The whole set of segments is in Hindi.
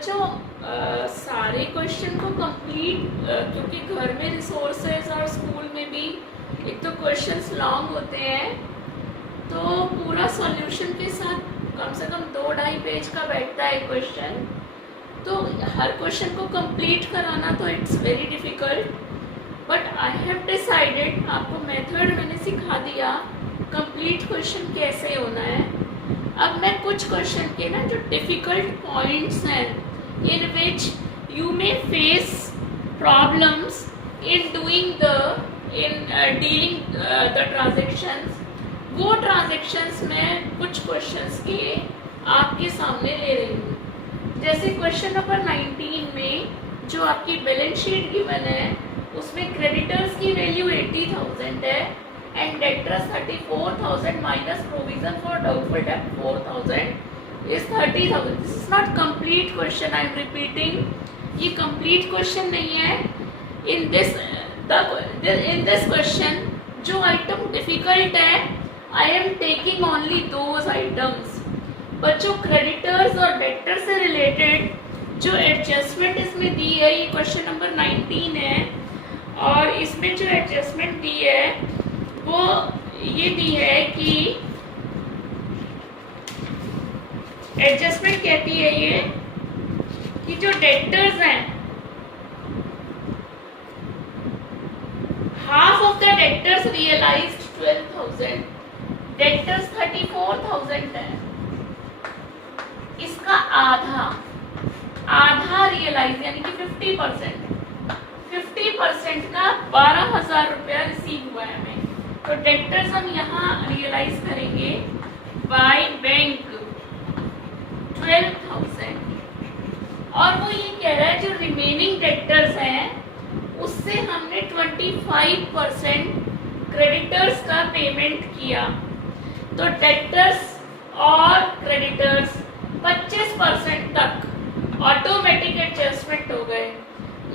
बच्चों सारे क्वेश्चन को कंप्लीट, क्योंकि घर में रिसोर्सेज और स्कूल में भी एक तो क्वेश्चंस लॉन्ग होते हैं, तो पूरा सॉल्यूशन के साथ कम से कम 2-2.5 पेज का बैठता है क्वेश्चन। तो हर क्वेश्चन को कंप्लीट कराना तो it's very difficult, but I have decided, आपको मेथड मैंने सिखा दिया कंप्लीट क्वेश्चन कैसे होना है। अब मैं कुछ क्वेश्चन के ना जो डिफ़िकल्ट पॉइंट्स हैं in which you may face problems in doing dealing the transactions, वो ट्रांजेक्शंस में कुछ क्वेश्चंस के आपके सामने ले रही हूँ। जैसे क्वेश्चन नंबर 19 में जो आपकी बैलेंस शीट गिवन है उसमें क्रेडिटर्स की वैल्यू 80,000 है and debtors 34,000 minus provision for doubtful debt 4,000 is 30,000। This is not complete question, I am repeating, ये कंप्लीट क्वेश्चन नहीं है। इन दिस क्वेश्चन जो आइटम डिफिकल्ट है, I am taking only those items. बच्चों क्रेडिटर्स और डेटर से रिलेटेड जो एडजस्टमेंट इसमें दी है, ये क्वेश्चन नंबर 19 है, और इसमें जो एडजस्टमेंट दी है वो ये दी है कि एडजस्टमेंट कहती है ये कि जो डेटर्स हैं, half of the debtors realised 12,000, debtors 34,000 है, इसका आधा रियलाइज यानी कि 50% का 12,000 रुपया रिसीव हुआ है हमें। तो डेटर्स हम यहाँ रियलाइज करेंगे बाय बैंक 12,000, और वो ये कह रहा है जो रिमेनिंग डेटर्स हैं उससे हमने 25% क्रेडिटर्स का पेमेंट किया। तो डेटर्स और क्रेडिटर्स 25% तक ऑटोमेटिक एडजस्टमेंट हो गए,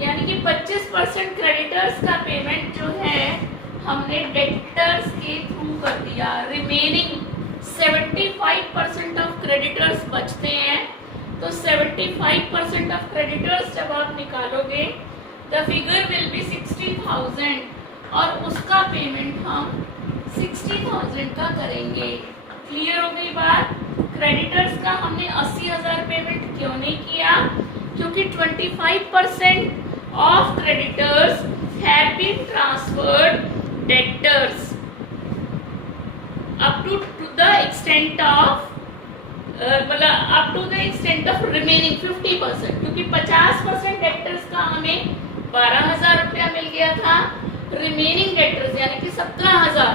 यानी कि 25% क्रेडिटर्स का पेमेंट जो है हमने डेटर्स के थ्रू कर दिया। रिमेनिंग 75% ऑफ क्रेडिटर्स बचते हैं, तो 75% ऑफ क्रेडिटर्स जब आप निकालोगे द फिगर विल बी 60,000, और उसका पेमेंट हम 60,000 का करेंगे। क्लियर हो गई बात? क्रेडिटर्स का हमने 80,000 पेमेंट क्यों नहीं किया? क्योंकि 25% of creditors have been transferred debtors up to the extent of remaining 50%, क्योंकि 50% डेटर्स का हमें 12,000 रुपया मिल गया था। रिमेनिंग डेटर्स यानी कि 17,000,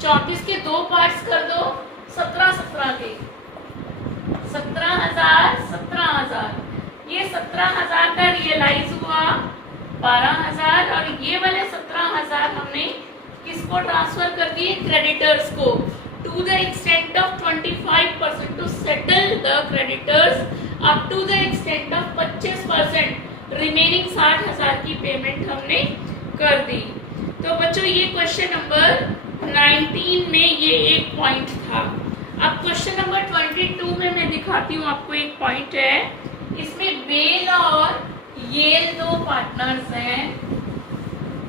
34 के 2 पार्ट्स कर दो, 17 के 17,000, ये 17,000 का रियलाइज हुआ 12,000, और ये वाले 17,000 हमने किसको ट्रांसफर कर दिए? क्रेडिटर्स को, to the extent of 25%, to settle the creditors up to the extent of 25%, remaining 60,000 की पेमेंट हमने कर दी। तो बच्चों ये क्वेश्चन नंबर 19 में ये एक पॉइंट था। अब क्वेश्चन नंबर 22 में मैं दिखाती हूँ आपको, एक पॉइंट है इसमें बेल और येल दो पार्टनर्स हैं,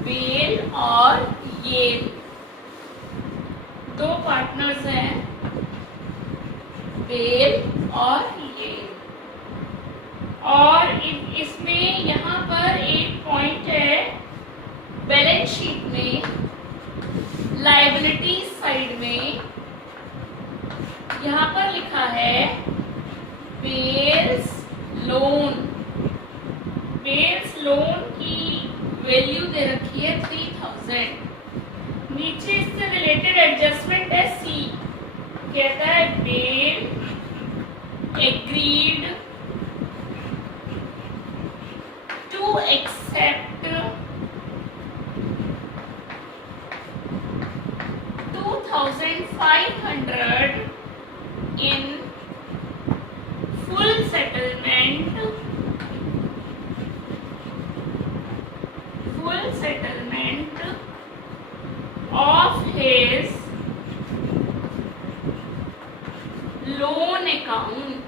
बेल और येल दो पार्टनर्स हैं, बेल और येल, और इसमें यहाँ पर एक पॉइंट है बैलेंस शीट में, लायबिलिटी साइड में यहाँ पर लिखा है बेल्स लोन। बेल्स लोन की वैल्यू दे रखी है 3,000। नीचे इससे रिलेटेड एडजस्टमेंट है सी, कहता है Bell agreed to accept 2,500 in full settlement of his loan account.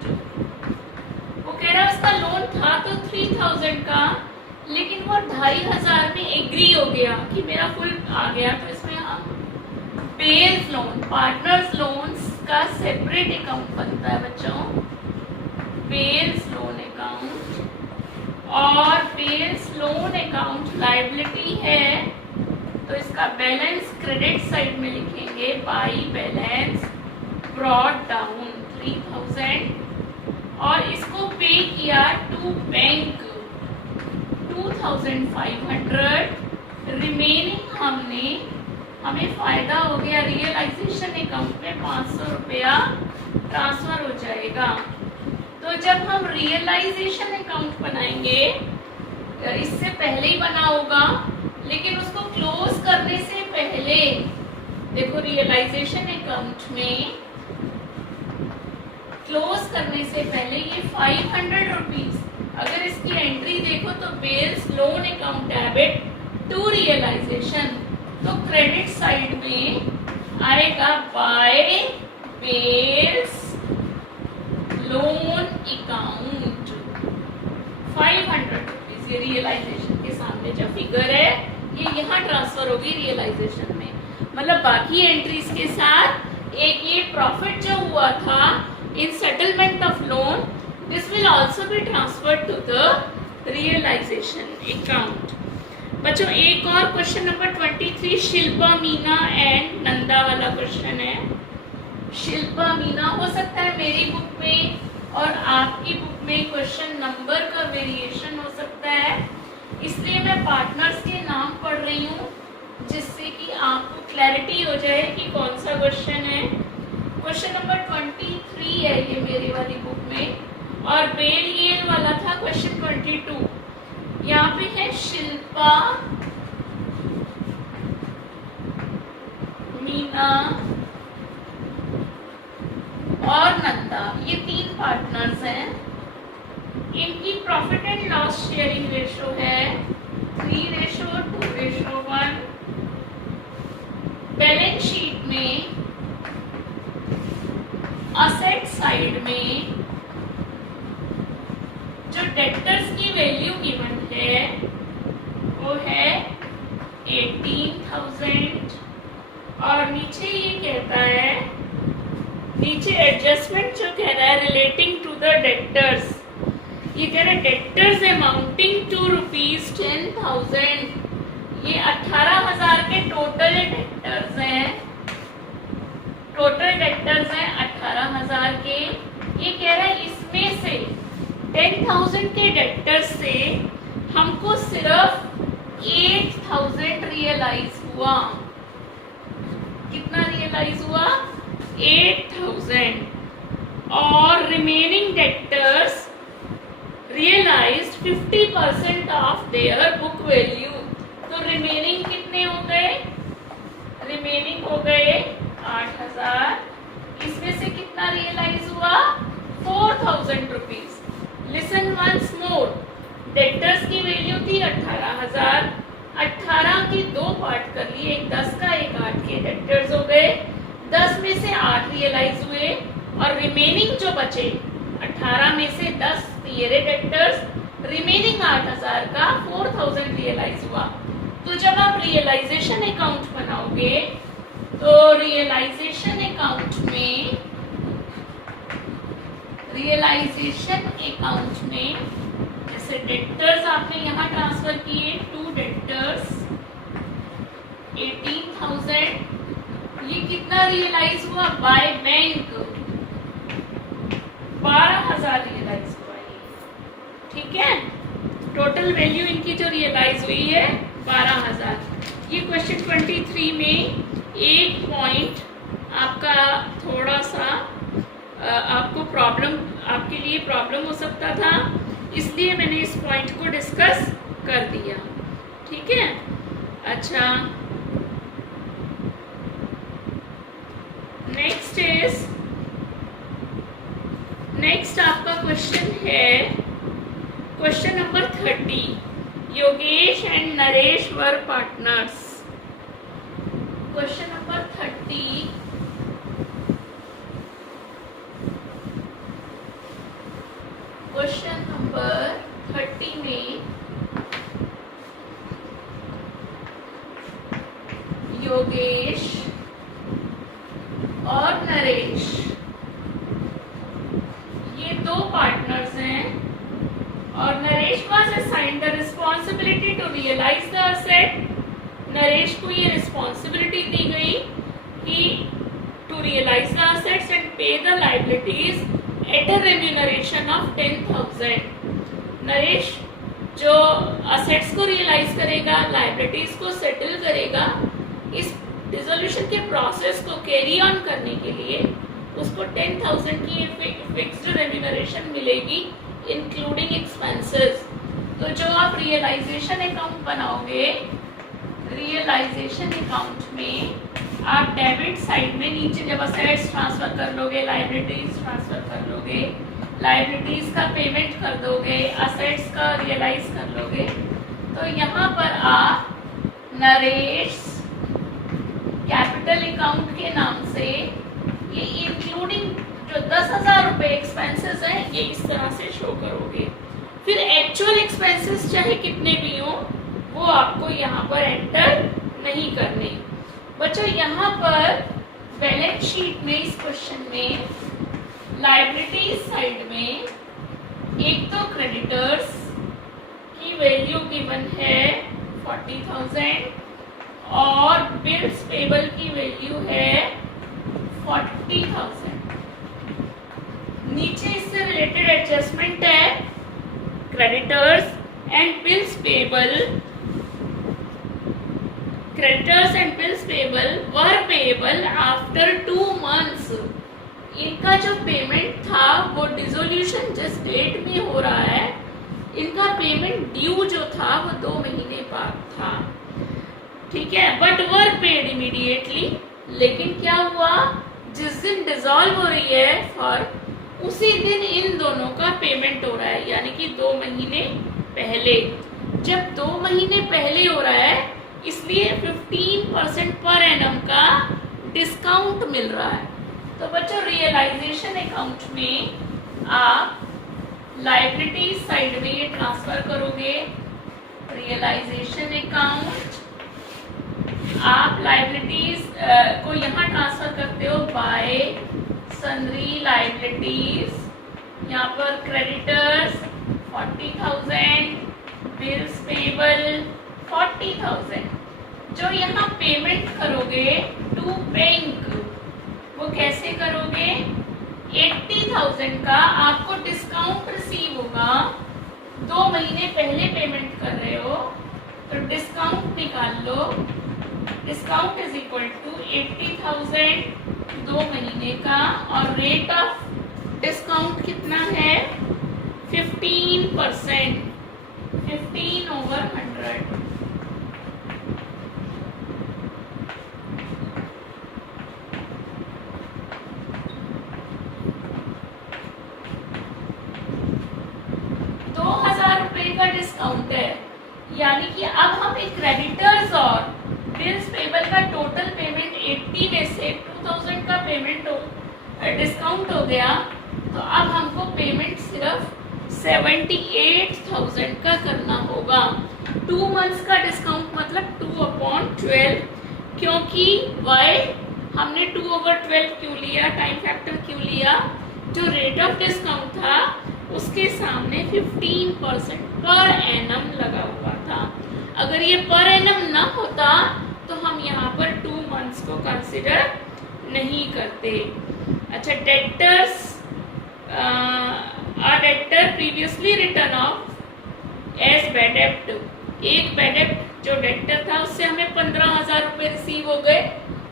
वो कह रहा है उसका लोन था तो 3000 का, लेकिन वो 2500 में एग्री हो गया कि मेरा फुल आ गया, तो इसमें हम पेयर्स लोन, पार्टनर्स लोन्स का सेपरेट अकाउंट बनता है बच्चों, पेयर्स लोन अकाउंट। और पेयर्स लोन अकाउंट लायबिलिटी है तो इसका बैलेंस क्रेडिट साइड में लिखेंगे, बाई बैलेंस ब्रॉट डाउन 3000, और इसको पे किया टू बैंक 2500, रिमेनिंग हमें फायदा हो गया, रियलाइजेशन अकाउंट में 500 रुपया ट्रांसफर हो जाएगा। तो जब हम रियलाइजेशन अकाउंट बनाएंगे, इससे पहले ही बना होगा, लेकिन उसको क्लोज करने से पहले देखो, रियलाइजेशन अकाउंट में क्लोज करने से पहले ये 500 रुपीज, अगर इसकी एंट्री देखो तो Bell's loan account debit to realisation, तो क्रेडिट साइड में आएगा by Bell's loan account 500 rupees. ये रियलाइजेशन के सामने जो फिगर है ये यहाँ ट्रांसफर होगी रियलाइजेशन में, मतलब बाकी एंट्रीज के साथ एक ये प्रॉफिट जो हुआ था in settlement of loan, this will also be transferred to the realization account। बच्चों एक और question number 23 Shilpa Meena and Nanda वाला क्वेश्चन है। शिल्पा मीना हो सकता है मेरी बुक में और आपकी बुक में क्वेश्चन नंबर का वेरिएशन हो सकता है, इसलिए मैं पार्टनर्स के नाम पढ़ रही हूँ जिससे कि आपको क्लैरिटी हो जाए कि कौन सा क्वेश्चन है। क्वेश्चन नंबर 23 है ये मेरी वाली बुक में, और बेल येल वाला था क्वेश्चन 22। यहाँ पे है शिल्पा मीना और नंदा, ये 3 पार्टनर्स हैं। इनकी profit and loss sharing ratio है 3:2:1। बैलेंस शीट में असेट साइड में जो डेटर्स की वैल्यू गिवन है वो है 18,000, और नीचे ये कहता है, नीचे एडजस्टमेंट जो कह रहा है रिलेटिंग टू द डेटर्स, ये कह रहा है डेटर्स अमाउंटिंग टू ₹10,000, ये 18,000 के टोटल डेटर्स हैं, टोटल डेटर्स हैं 18,000 के। ये कह रहा है इसमें से 10,000 के डेटर्स से हमको सिर्फ 8,000 रियलाइज हुआ। कितना रियलाइज हुआ? 8,000, और remaining debtors realised 50% of their book value. तो रिमेनिंग कितने हो गए? रिमेनिंग हो गए 8,000, इसमें से कितना रियलाइज हुआ? 4,000 rupees. Listen once more, debtors की वैल्यू थी 18,000, 18 के 2 पार्ट कर लिए, एक 10 का एक 8 के डेटर्स हो गए, 10 में से 8 रियलाइज हुए, और रिमेनिंग जो बचे 18 में से 10 ये डेटर्स, रिमेनिंग 8,000 का 4,000 रियलाइज हुआ। तो जब आप रियलाइजेशन अकाउंट बनाओगे तो रियलाइजेशन अकाउंट में जैसे डेटर्स आपने यहाँ ट्रांसफर किए, 2 डेटर्स 18,000, ये कितना रियलाइज हुआ बाय बैंक? 12,000 रियलाइज हुआ ये, ठीक है। टोटल वैल्यू इनकी जो रियलाइज हुई है 12,000। ये क्वेश्चन 23 में एक पॉइंट आपका थोड़ा सा आपको प्रॉब्लम, आपके लिए प्रॉब्लम हो सकता था, इसलिए मैंने इस पॉइंट को डिस्कस कर दिया, ठीक है। अच्छा, नेक्स्ट आपका क्वेश्चन है question number 30। Yogesh and Naresh were partners. Question number 30, question number realise the asset, Naresh को ये रिस्पॉन्सिबिलिटी दी गई कि to realise the assets and pay the liabilities at a remuneration of 10,000। Naresh जो असेट्स को रियलाइज करेगा, लाइबिलिटीज को सेटल करेगा, इस डिसोल्यूशन के प्रोसेस को कैरी ऑन करने के लिए उसको 10,000 की फिक्स्ड रेम्यूनरेशन मिलेगी इंक्लूडिंग एक्सपेंसेस। तो जो आप रियलाइजेशन अकाउंट बनाओगे, रियलाइजेशन अकाउंट में आप डेबिट साइड में नीचे जब असेट्स ट्रांसफर कर लोगे, लाइबिलिटीज ट्रांसफर कर लोगे, लाइबिलिटीज का पेमेंट कर दोगे, असेट्स का रियलाइज कर लोगे, तो यहाँ पर आप नरेश कैपिटल अकाउंट के नाम से ये इंक्लूडिंग जो 10,000 रुपए एक्सपेंसेस हैं ये इस तरह से शो करोगे। फिर एक्चुअल एक्सपेंसेस चाहे कितने भी हो वो आपको यहाँ पर एंटर नहीं करने। बच्चों यहाँ पर बैलेंस शीट में इस क्वेश्चन में लाइबिलिटीज साइड में एक तो क्रेडिटर्स की वैल्यू गिवन है 40,000 और बिल्स पेबल की वैल्यू है 40,000। नीचे इससे रिलेटेड एडजस्टमेंट है creditors and bills payable. Creditors and bills payable were payable after 2 months। इनका जो पेमेंट था वो डिसोल्यूशन जिस डेट में हो रहा है, इनका पेमेंट ड्यू जो था वो 2 महीने बाद था, ठीक है, बट वर पेड इमीडिएटली। लेकिन क्या हुआ, जिस दिन डिसॉल्व हो रही है फर्म उसी दिन इन दोनों का पेमेंट हो रहा है, यानी कि 2 महीने पहले। जब 2 महीने पहले हो रहा है इसलिए 15% पर एनम का डिस्काउंट मिल रहा है। तो बच्चों रियलाइजेशन अकाउंट में आप लाइबिलिटीज साइड में ये ट्रांसफर करोगे, रियलाइजेशन अकाउंट आप लाइबिलिटीज को यहाँ ट्रांसफर करते हो बाय सन्ड्री लाइबिलिटीज। यहाँ पर क्रेडिटर्स 40,000, बिल्स पेबल 40,000। जो यहाँ पेमेंट करोगे टू बैंक वो कैसे करोगे, 80,000 का आपको डिस्काउंट रिसीव होगा। 2 महीने पहले पेमेंट कर रहे हो तो डिस्काउंट निकाल लो। डिस्काउंट इज इक्वल टू 80,000 2 महीने का, और रेट ऑफ डिस्काउंट कितना है 15%, 15/100। का डिस्काउंट है, यानी कि अब हमें क्रेडिटर्स और बिल्स पेबल का टोटल पेमेंट 80 में से 2,000 का पेमेंट डिस्काउंट हो गया, तो अब हमको पेमेंट सिर्फ 78,000 का करना होगा। 2 months का डिस्काउंट मतलब 2/12, क्योंकि वाई हमने 2/12 क्यों लिया, टाइम फैक्टर क्यों लिया, जो रेट ऑफ डिस्काउंट था उसके सामने 15% पर एनम लगा हुआ था। अगर ये पर एनम ना होता तो हम यहाँ पर 2 months को कंसिडर नहीं करते। अच्छा, debtors debtor previously written off as bad डेब्ट। एक बैड डेब्ट जो डेटर था उससे हमें 15,000 रुपए रिसीव हो गए,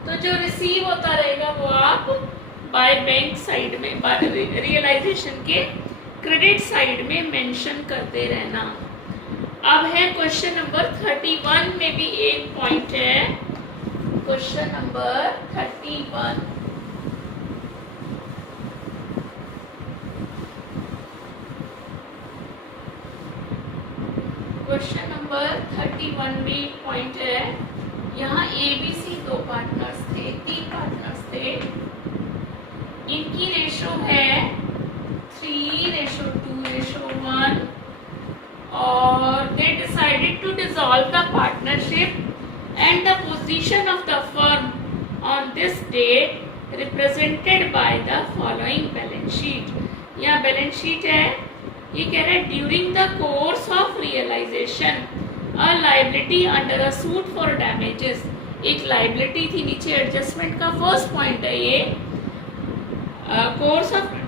तो जो रिसीव होता रहेगा वो आप बाय बैंक साइड में, रियलाइजेशन के क्रेडिट साइड में मेंशन करते रहना। अब है क्वेश्चन नंबर 31 में भी एक पॉइंट है। क्वेश्चन नंबर 31, क्वेश्चन नंबर 31 में एक पॉइंट है। यहाँ ABC 2 पार्टनर्स थे, 3 पार्टनर्स थे, इनकी रेशो है 3:2:1 और they decided to dissolve the partnership and the position of the firm on this date represented by the following balance sheet। यहाँ बैलेंस शीट है, ये कह रहा है during the course of realisation, a liability under a suit for damages, एक लाइबिलिटी थी नीचे, एडजस्टमेंट का फर्स्ट पॉइंट है ये।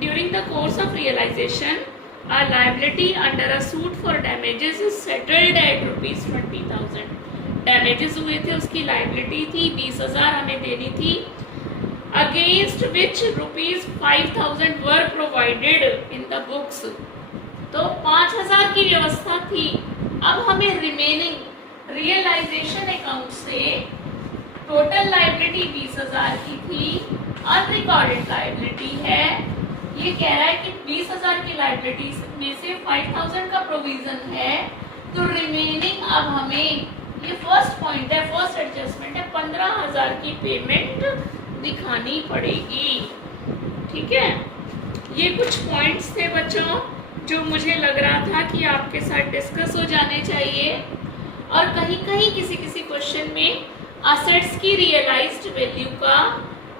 During the course of realization, a liability under a suit for damages is settled at ₹20,000. Damages हुए थे, उसकी लाइबिलिटी थी 20,000 हमें देनी थी, against which ₹5,000 were provided in the books. तो 5,000 की व्यवस्था थी। अब हमें रिमेनिंग रियलाइजेशन अकाउंट से टोटल लाइबिलिटी 20,000 की थी, अनरिकॉर्डेड लाइबिलिटी है। ये कह रहा है कि 20,000 की लाइबिलिटी में से 5,000 का प्रोविजन है, तो रिमेनिंग अब हमें, ये फर्स्ट पॉइंट है, फर्स्ट एडजस्टमेंट है, 15,000 की पेमेंट दिखानी पड़ेगी। ठीक है, ये कुछ पॉइंट्स थे बच्चों जो मुझे लग रहा था कि आपके साथ डिस्कस हो जाने चाहिए। और कहीं कहीं किसी किसी क्वेश्चन में असेट्स की रियलाइज्ड वैल्यू का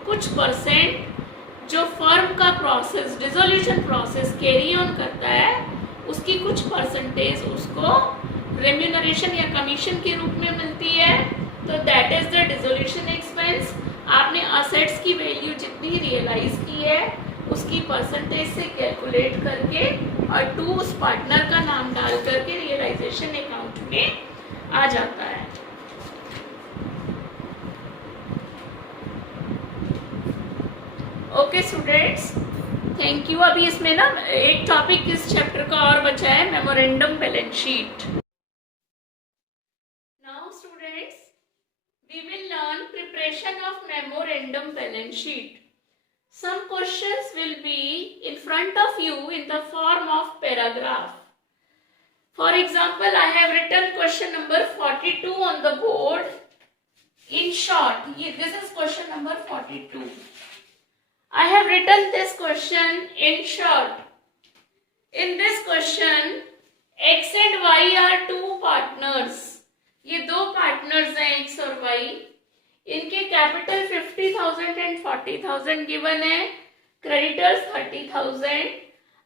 कुछ परसेंट जो फर्म का process, dissolution process carry on करता है, उसकी कुछ परसेंटेज उसको रेम्यूनरेशन या कमीशन के रूप में मिलती है। तो that is the dissolution expense. आपने असेट्स की वैल्यू जितनी रियलाइज की है उसकी परसेंटेज से कैलकुलेट करके और टू उस पार्टनर का नाम डाल करके रियलाइजेशन अकाउंट में आ जाता है। Okay students, thank you. अभी इसमें ना एक टॉपिक इस चैप्टर का और बचा है, memorandum balance sheet. Now students, we will learn preparation of memorandum balance sheet. Some questions will be in front of you in the form of paragraph. For example, I have written question number 42 on the board. In short, this is question number 42. I have written this question in short. In this question, X and Y are two partners. ये दो partners हैं X और Y। इनके कैपिटल 50,000 एंड 40,000 गिवन है, क्रेडिटर्स 30,000,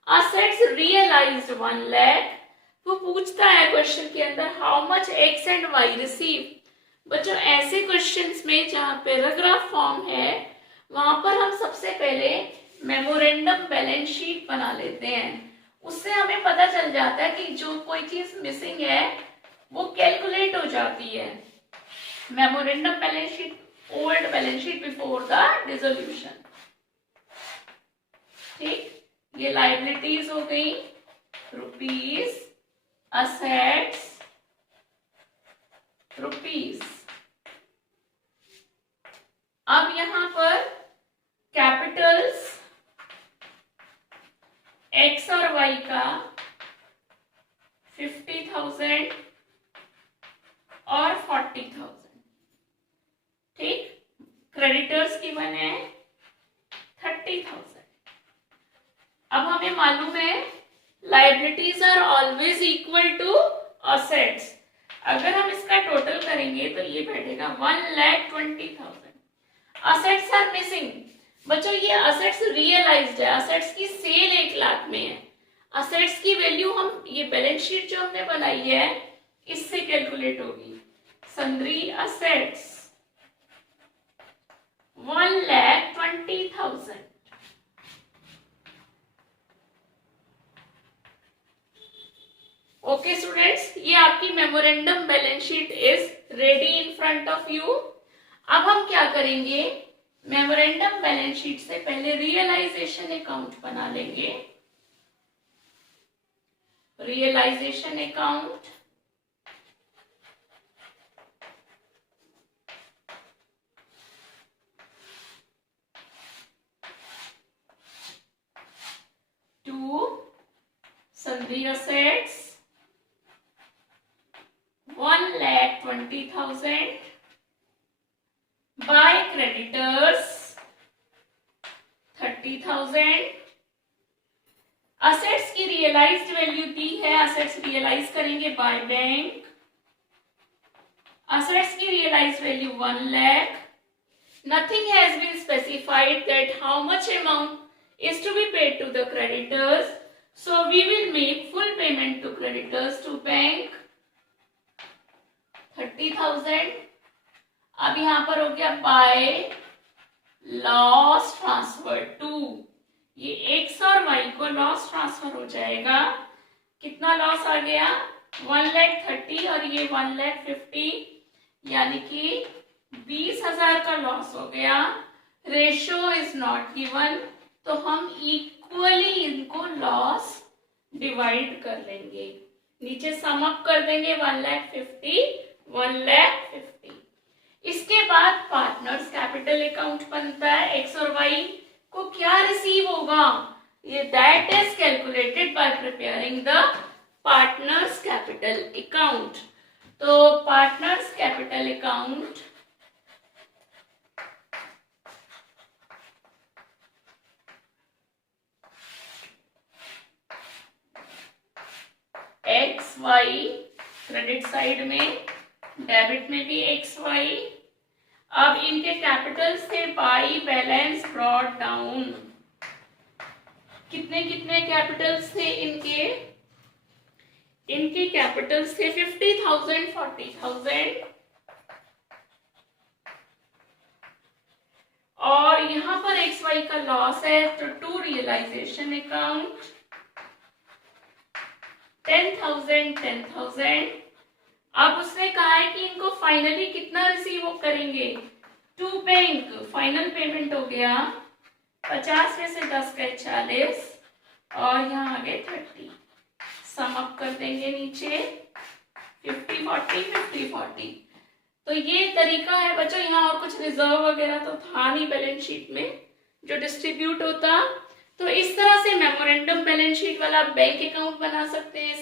असेट्स रियलाइज्ड 1 लाख। वो पूछता है क्वेश्चन के अंदर how much X and Y receive. बच्चों ऐसे क्वेश्चंस में जहां पैराग्राफ फॉर्म है वहां पर हम सबसे पहले मेमोरेंडम बैलेंस शीट बना लेते हैं। उससे हमें पता चल जाता है कि जो कोई चीज मिसिंग है वो कैलकुलेट हो जाती है। Memorandum balance sheet, old balance sheet before the dissolution. ठीक, ये लाइबिलिटीज हो गई, रुपीज, असेट्स, रुपीज। अब यहां पर कैपिटल्स एक्स और वाई का 50,000 और 40,000। ठीक, क्रेडिटर्स की वन है 30,000। अब हमें मालूम है liabilities are always equal to assets. अगर हम इसका टोटल करेंगे तो ये बैठेगा 1,20,000। Assets are missing. बच्चों ये असेट्स रियलाइज्ड है, असेट्स की सेल 1 लाख में है। असेट्स की वैल्यू हम, ये बैलेंस शीट जो हमने बनाई है इससे कैलकुलेट होगी। Sundry assets 1,20,000। ओके स्टूडेंट्स, ये आपकी memorandum balance sheet is ready in front of you. अब हम क्या करेंगे, मेमोरेंडम बैलेंस शीट से पहले रियलाइजेशन अकाउंट बना लेंगे। Realisation account, to sundry assets 1,20,000 by creditors 30,000। Assets की रियलाइज्ड वैल्यू दी है, असेट्स रियलाइज करेंगे बाय बैंक। असेट्स की realised value 1 lakh. Nothing has been specified that how much amount is to be paid to the creditors, so we will make full payment to creditors to bank 30,000। अब यहाँ पर हो गया बाय लॉस ट्रांसफर टू, ये एक्स और वाई को लॉस ट्रांसफर हो जाएगा। कितना लॉस आ गया? 1,30,000 और ये 1,50,000, यानी कि 20,000 का लॉस हो गया। रेशियो इज नॉट गिवन, तो हम इक्वली इनको लॉस डिवाइड कर लेंगे, नीचे सम अप कर देंगे 1,50,000 1,50,000। इसके बाद पार्टनर्स कैपिटल अकाउंट बनता है। एक्स और वाई को क्या रिसीव होगा? ये that is calculated by preparing the partners capital account. तो partners capital account x y, credit side में, डेबिट में भी एक्स वाई। अब इनके कैपिटल से बाई बैलेंस ब्रॉट डाउन। कितने कितने कैपिटल्स थे इनके? इनके कैपिटल्स थे 50,000 40,000, और यहां पर एक्स वाई का लॉस है, तो टू रियलाइजेशन अकाउंट 10,000 10,000। अब उसने कहा है कि इनको फाइनली कितना रिसीव करेंगे? टू बैंक, फाइनल पेमेंट हो गया 50 में से 10 गए 40, और यहाँ आ गए 30। सम अप कर देंगे नीचे 50-40 50-40। तो ये तरीका है बच्चों। यहाँ और कुछ रिजर्व वगैरह तो था नहीं बैलेंस शीट में जो डिस्ट्रीब्यूट होता। तो इस तरह से मेमोरेंडम बैलेंस शीट वाला बैंक अकाउंट बना सकते हैं।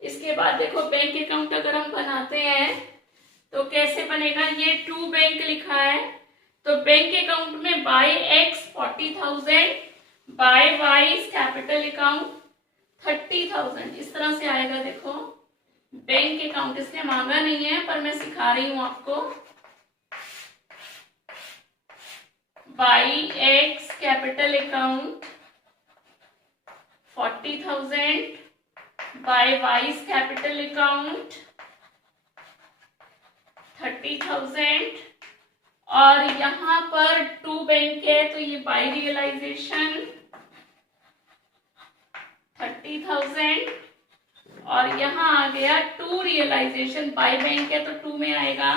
इसके बाद देखो बैंक अकाउंट अगर हम बनाते हैं तो कैसे बनेगा? ये टू बैंक लिखा है, तो बैंक अकाउंट में by X 40,000, by Y capital account 30,000, इस तरह से आएगा। देखो बैंक अकाउंट इसने मांगा नहीं है पर मैं सिखा रही हूं आपको। By X capital account 40,000, by Y's capital account 30,000, और यहां पर टू बैंक है तो ये बाय रियलाइजेशन 30,000, और यहां आ गया टू रियलाइजेशन। बाय बैंक है तो टू में आएगा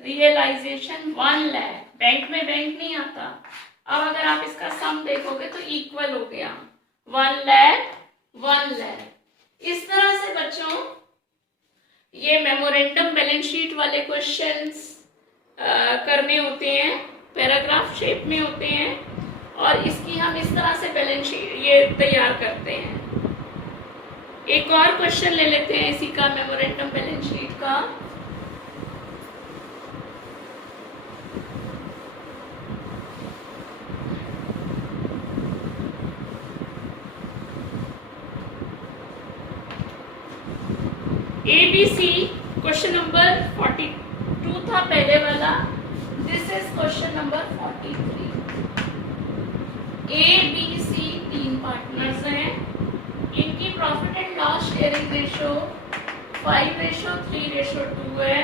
रियलाइजेशन 1 लाख। बैंक में बैंक नहीं आता। अब अगर आप इसका सम देखोगे तो इक्वल हो गया 1 लाख 1 लाख। इस तरह से बच्चों ये मेमोरेंडम बैलेंस शीट वाले क्वेश्चंस करने होते हैं, पैराग्राफ शेप में होते हैं, और इसकी हम इस तरह से बैलेंस शीट ये तैयार करते हैं। एक और क्वेश्चन ले लेते हैं इसी का, मेमोरेंडम बैलेंस शीट का। ABC क्वेश्चन नंबर 42 था पहले वाला, this is question number 43। ABC तीन पार्टनर्स हैं, इनकी profit and loss sharing ratio 5:3:2 है।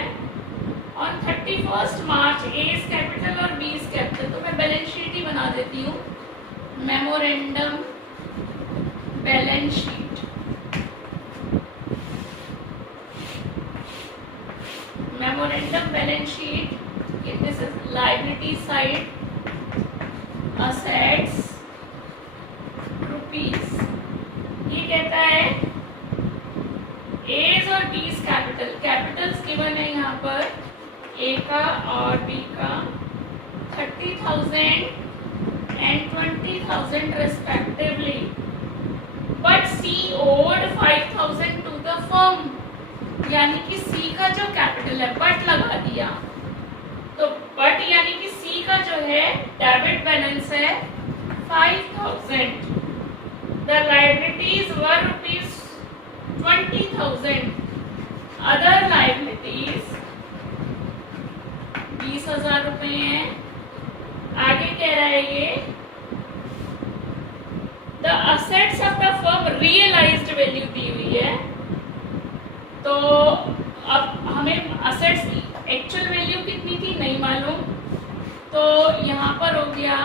On 31 March A is capital और B इज कैपिटल। तो मैं बैलेंस शीट ही बना देती हूँ, memorandum balance sheet. Memorandum balance sheet, this is liability side, assets rupees। ये कहता है A's और B's कैपिटल, कैपिटल्स गिवन है यहाँ पर A का और B का 30,000 and 20,000 respectively, but C owed 5,000 to the firm। यानी कि सी का जो कैपिटल है, बट लगा दिया, तो बट यानी कि सी का जो है डेबिट बैलेंस है 5,000। The liabilities were ₹20,000, other liabilities 20,000 रुपए हैं। आगे कह रहा है ये the assets of the firm realised value दी हुई है। तो अब असेट्स एक्चुअल वैल्यू कितनी थी नहीं मालूम, तो यहाँ पर हो गया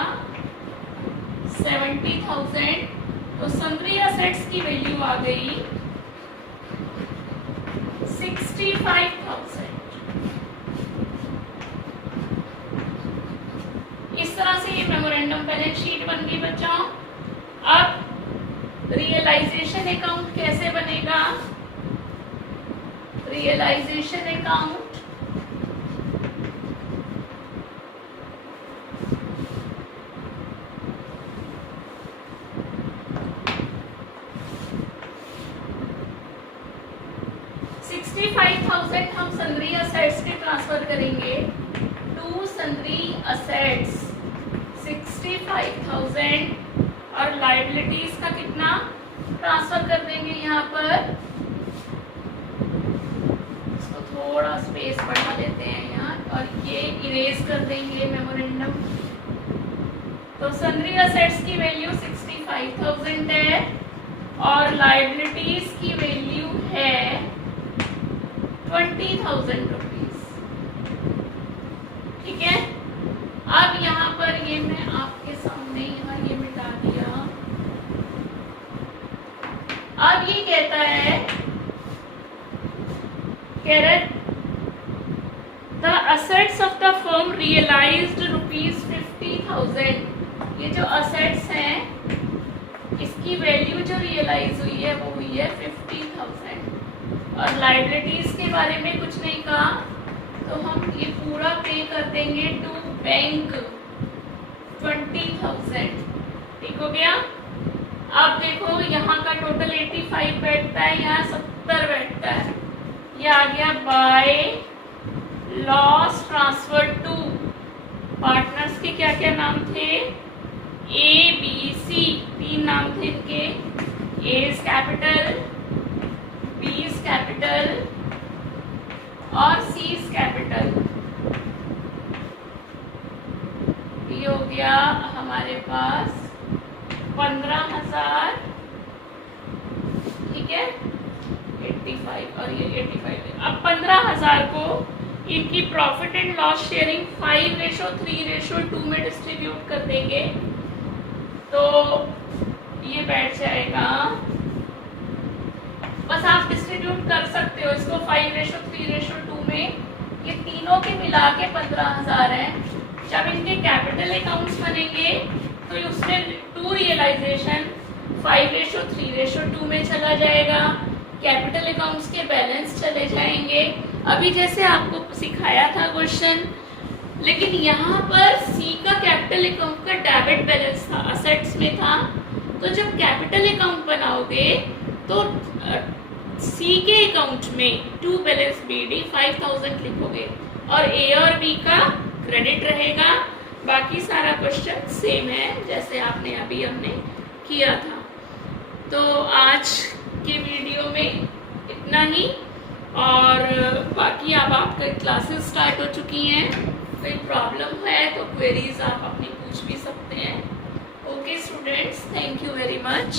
70,000, तो सन्ड्री असेट्स की वैल्यू आ गई 65,000। इस तरह से ये मेमोरेंडम बैलेंस शीट बन गई बच्चों। अब रियलाइजेशन अकाउंट कैसे बनेगा? रियलाइजेशन अकाउंट हम सन्ड्री असेट्स के ट्रांसफर करेंगे टू सन्ड्री असेट्स 65,000 और लायबिलिटीज का कितना ट्रांसफर कर देंगे यहाँ पर, इसको थोड़ा स्पेस बढ़ा देते हैं यहाँ और ये इरेज कर देंगे मेमोरेंडम। तो सन्ड्री असेट्स की वैल्यू 65,000 है और लायबिलिटीज की वैल्यू है 20,000 रुपीज। ठीक है, अब यहाँ पर ये मैं आपके सामने यहाँ ये मिटा दिया। अब ये कहता है the assets of the firm realised rupees 50,000। ये जो असेट्स हैं इसकी वैल्यू जो रियलाइज हुई है वो हुई है 50,000 और लायबिलिटीज के बारे में कुछ नहीं कहा, तो हम ये पूरा पे कर देंगे टू बैंक 20,000। ठीक हो गया। अब देखो यहाँ का टोटल 85 बैठता है, यहाँ 70 बैठता है। ये आ गया by loss transfer to partners के क्या क्या नाम थे? ए बी सी, 3 नाम थे इनके। एज कैपिटल, बीज कैपिटल और सीज कैपिटल। ये हो गया हमारे पास 15,000। ठीक है, 85 और ये 85। अब 15,000 को इनकी प्रॉफिट एंड लॉस शेयरिंग 5:3:2 में डिस्ट्रीब्यूट कर देंगे, तो ये बैठ जाएगा। बस आप डिस्ट्रीब्यूट कर सकते हो इसको 5:3:2 में। ये तीनों के मिला के 15,000 है। जब इनके कैपिटल अकाउंट्स बनेंगे तो उसमें टू रियलाइजेशन 5:3:2 में चला जाएगा, कैपिटल अकाउंट्स के बैलेंस चले जाएंगे। अभी जैसे आपको सिखाया था क्वेश्चन, लेकिन यहाँ पर सी का कैपिटल अकाउंट का डेबिट बैलेंस था, असेट्स में था। तो जब कैपिटल अकाउंट बनाओगे तो सी के अकाउंट में टू बैलेंस BD 5,000 लिखोगे और ए और बी का क्रेडिट रहेगा। बाकी सारा क्वेश्चन सेम है जैसे आपने अभी हमने किया था। तो आज के वीडियो में इतना ही, और बाकी अब आपका क्लासेस स्टार्ट हो चुकी हैं। कोई प्रॉब्लम है तो क्वेरीज आप अपनी पूछ भी सकते हैं। Okay students, thank you very much.